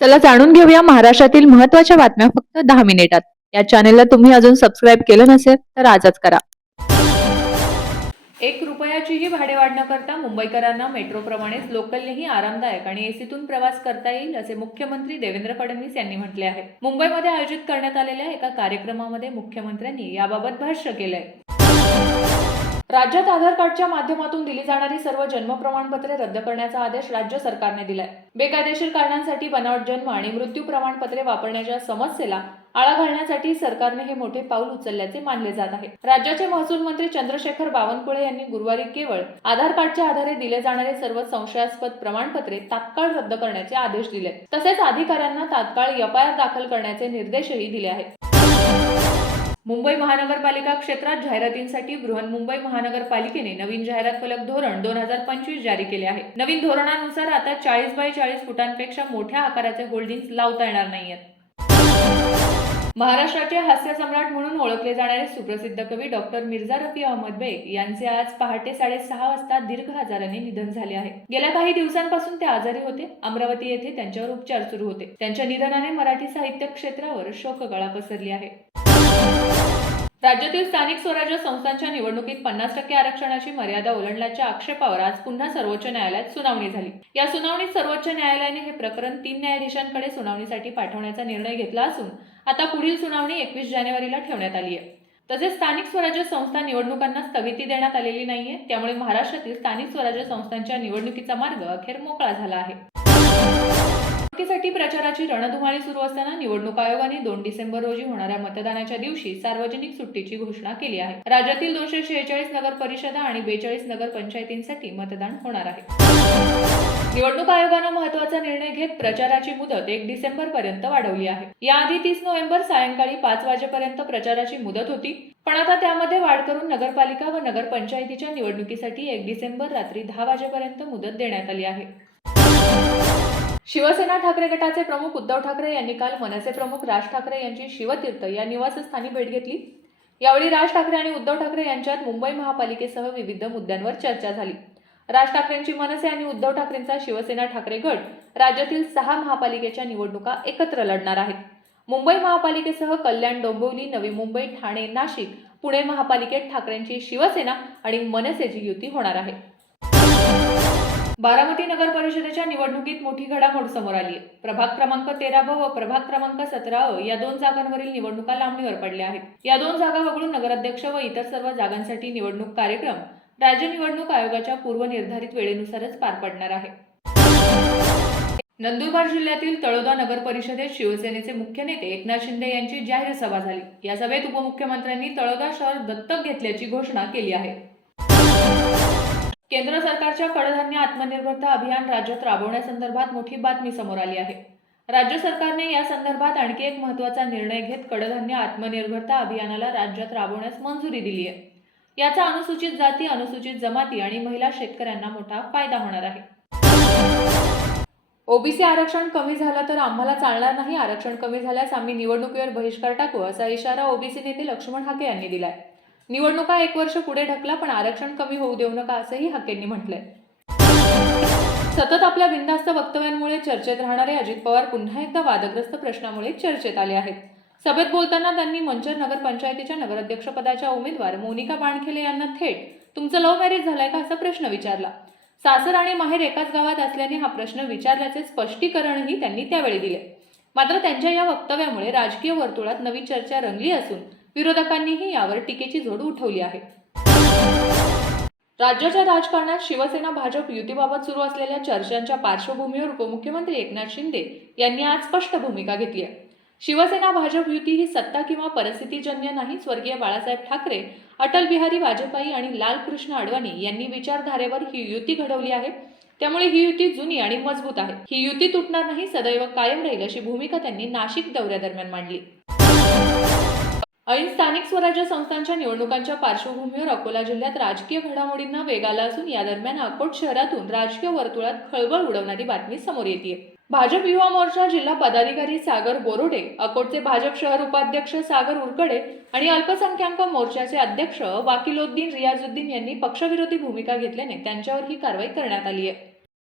चला जाणून घेऊया महाराष्ट्रातील महत्त्वाच्या बातम्या फक्त दहा मिनिटात. या चॅनेलला तुम्ही अजून सबस्क्राईब केलं नसेल तर आजच करा. एक रुपयाचीही भाडेवाढ न करता मुंबईकरांना मेट्रोप्रमाणेच लोकलनेही आरामदायक आणि एसीतून प्रवास करता येईल असे मुख्यमंत्री देवेंद्र फडणवीस यांनी म्हटले आहे. मुंबईमध्ये आयोजित करण्यात आलेल्या एका कार्यक्रमामध्ये मुख्यमंत्र्यांनी याबाबत भाष्य केलंय. राज्यात आधार कार्डच्या माध्यमातून दिली जाणारी सर्व जन्म प्रमाणपत्रे रद्द करण्याचा आदेश राज्य सरकारने दिलाय. बेकायदेशीर कारणांसाठी बनावट जन्म आणि मृत्यू प्रमाणपत्रे वापरण्याच्या समस्येला आळा घालण्यासाठी सरकारने हे मोठे पाऊल उचलल्याचे मानले जात आहे. राज्याचे महसूल मंत्री चंद्रशेखर बावनकुळे यांनी गुरुवारी केवळ आधार कार्डच्या आधारे दिले जाणारे सर्व संशयास्पद प्रमाणपत्रे तात्काळ रद्द करण्याचे आदेश दिले. तसेच अधिकाऱ्यांना तात्काळ एफआयआर दाखल करण्याचे निर्देशही दिले आहेत. मुंबई महानगरपालिका क्षेत्रात जाहिरातींसाठी बृहन्मुंबई महानगरपालिकेने नवीन जाहिरात फलक धोरण दोन हजार पंचवीस जारी केले आहे. नवीन धोरणानुसार आता चाळीस बाय चाळीस फुटांपेक्षा मोठ्या आकाराचे होल्डिंग्स लावता येणार नाहीयेत. महाराष्ट्राचे हास्य सम्राट म्हणून ओळखले जाणारे सुप्रसिद्ध कवी डॉक्टर मिर्झा रफी अहमद बेग यांचे आज पहाटे साडेसहा वाजता दीर्घ आजाराने निधन झाले आहे. गेल्या काही दिवसांपासून ते आजारी होते. अमरावती येथे त्यांच्यावर उपचार सुरू होते. त्यांच्या निधनाने मराठी साहित्य क्षेत्रावर शोककळा पसरली आहे. राज्यातील स्थानिक स्वराज्य संस्थांच्या निवडणुकीत पन्नास टक्के आरक्षणाची मर्यादा ओलांडल्याच्या आक्षेपावर आज पुन्हा सर्वोच्च न्यायालयात सुनावणी झाली. या सुनावणीत सर्वोच्च न्यायालयाने हे प्रकरण तीन न्यायाधीशांकडे सुनावणीसाठी पाठवण्याचा निर्णय घेतला असून आता पुढील सुनावणी एकवीस जानेवारीला ठेवण्यात आली आहे. तसेच स्थानिक स्वराज्य संस्था निवडणुकांना स्थगिती देण्यात आलेली नाहीये त्यामुळे महाराष्ट्रातील स्थानिक स्वराज्य संस्थांच्या निवडणुकीचा मार्ग अखेर मोकळा झाला आहे. निवडणुकीसाठी प्रचाराची रणधुमाळी सुरू असताना निवडणूक आयोगाने दोन डिसेंबर रोजी होणाऱ्या मतदानाच्या दिवशी सार्वजनिक सुट्टीची घोषणा केली आहे. राज्यातील दोनशे शेहेचाळीस नगर परिषदा आणि बेचाळीस नगर पंचायतींसाठी मतदान होणार आहे. निवडणूक आयोगानं महत्त्वाचा निर्णय घेत प्रचाराची मुदत एक डिसेंबर पर्यंत वाढवली आहे. याआधी तीस नोव्हेंबर सायंकाळी पाच वाजेपर्यंत प्रचाराची मुदत होती. पण आता त्यामध्ये वाढ करून नगरपालिका व नगरपंचायतीच्या निवडणुकीसाठी एक डिसेंबर रात्री दहा वाजेपर्यंत मुदत देण्यात आली आहे. शिवसेना ठाकरे गटाचे प्रमुख उद्धव ठाकरे यांनी काल मनसे प्रमुख राज ठाकरे यांची शिवतीर्थ या निवासस्थानी भेट घेतली. यावेळी राज ठाकरे आणि उद्धव ठाकरे यांच्यात मुंबई महापालिकेसह विविध मुद्द्यांवर चर्चा झाली. राज ठाकरेंची मनसे आणि उद्धव ठाकरेंचा शिवसेना ठाकरे गट राज्यातील सहा महापालिकेच्या निवडणुका एकत्र लढणार आहेत. मुंबई महापालिकेसह कल्याण डोंबिवली नवी मुंबई ठाणे नाशिक पुणे महापालिकेत ठाकरेंची शिवसेना आणि मनसेची युती होणार आहे. बारामती नगर परिषदेच्या निवडणुकीत मोठी घडामोड समोर आली. प्रभाग क्रमांक तेरा ब व प्रभाग क्रमांक सतरा अ या दोन जागांवरील निवडणुका लांबणीवर पडल्या आहेत. या दोन जागा वगळून नगराध्यक्ष व इतर सर्व जागांसाठी निवडणूक कार्यक्रम राज्य निवडणूक आयोगाच्या पूर्वनिर्धारित वेळेनुसारच पार पडणार आहे. नंदुरबार जिल्ह्यातील तळोदा नगर परिषदेत शिवसेनेचे मुख्य नेते एकनाथ शिंदे यांची जाहीर सभा झाली. या सभेत उपमुख्यमंत्र्यांनी तळोदा शहर दत्तक घेतल्याची घोषणा केली आहे. केंद्र सरकारच्या कडधान्य आत्मनिर्भरता अभियान राज्यात राबवण्यासंदर्भात मोठी बातमी समोर आली आहे. राज्य सरकारने या संदर्भात आणखी एक महत्त्वाचा निर्णय घेत कडधान्य आत्मनिर्भरता अभियानाला राज्यात राबवण्यास मंजुरी दिली आहे. याचा अनुसूचित जाती अनुसूचित जमाती आणि महिला शेतकऱ्यांना मोठा फायदा होणार आहे. ओबीसी आरक्षण कमी झालं तर आम्हाला चालणार नाही. आरक्षण कमी झाल्यास आम्ही निवडणुकीवर बहिष्कार टाकू असा इशारा ओबीसी नेते लक्ष्मण हाके यांनी दिलाय. निवडणुका एक वर्ष पुढे ढकला पण आरक्षण कमी होऊ देऊ नका असंही हाकेंनी म्हटलंय. सतत आपल्या बिनधास्त वक्तव्यांमुळे चर्चेत राहणारे अजित पवार पुन्हा एकदा वादग्रस्त प्रश्नामुळे चर्चेत आले आहेत. सभेत बोलताना त्यांनी मंचर नगरपंचायतीच्या नगराध्यक्षपदाच्या उमेदवार मोनिका बाणखेले यांना थेट तुमचं लव्ह मॅरेज झालंय का? असा प्रश्न विचारला. सासर आणि माहेर एकाच गावात असल्याने हा प्रश्न विचारल्याचे स्पष्टीकरणही त्यांनी त्यावेळी दिले. मात्र त्यांच्या या वक्तव्यामुळे राजकीय वर्तुळात नवी चर्चा रंगली असून विरोधकांनीही यावर टीकेची झोड उठवली आहे. राज्याच्या राजकारणात शिवसेना भाजप युतीबाबत सुरू असलेल्या चर्चांच्या पार्श्वभूमीवर उपमुख्यमंत्री एकनाथ शिंदे यांनी आज स्पष्ट भूमिका घेतली आहे. शिवसेना भाजप युती ही सत्ता किंवा परिस्थितीजन्य नाही स्वर्गीय बाळासाहेब ठाकरे अटल बिहारी वाजपेयी आणि लालकृष्ण अडवाणी यांनी विचारधारेवर ही युती घडवली आहे. त्यामुळे ही युती जुनी आणि मजबूत आहे. ही युती तुटणार नाही सदैव कायम राहील अशी भूमिका त्यांनी नाशिक दौऱ्यादरम्यान मांडली. ऐन स्थानिक स्वराज्य संस्थांच्या निवडणुकांच्या पार्श्वभूमीवर अकोला जिल्ह्यात राजकीय घडामोडींना वेग आला असून या दरम्यान अकोट शहरातून राजकीय वर्तुळात खळबळ उडवणारी बातमी समोर येते भाजप युवा मोर्चा जिल्हा पदाधिकारी सागर बोरोडे अकोटचे भाजप शहर उपाध्यक्ष सागर उरकडे आणि अल्पसंख्याक मोर्चाचे अध्यक्ष वाकिलोद्दीन रियाजुद्दीन यांनी पक्षविरोधी भूमिका घेतल्याने त्यांच्यावर ही कारवाई करण्यात आली आहे.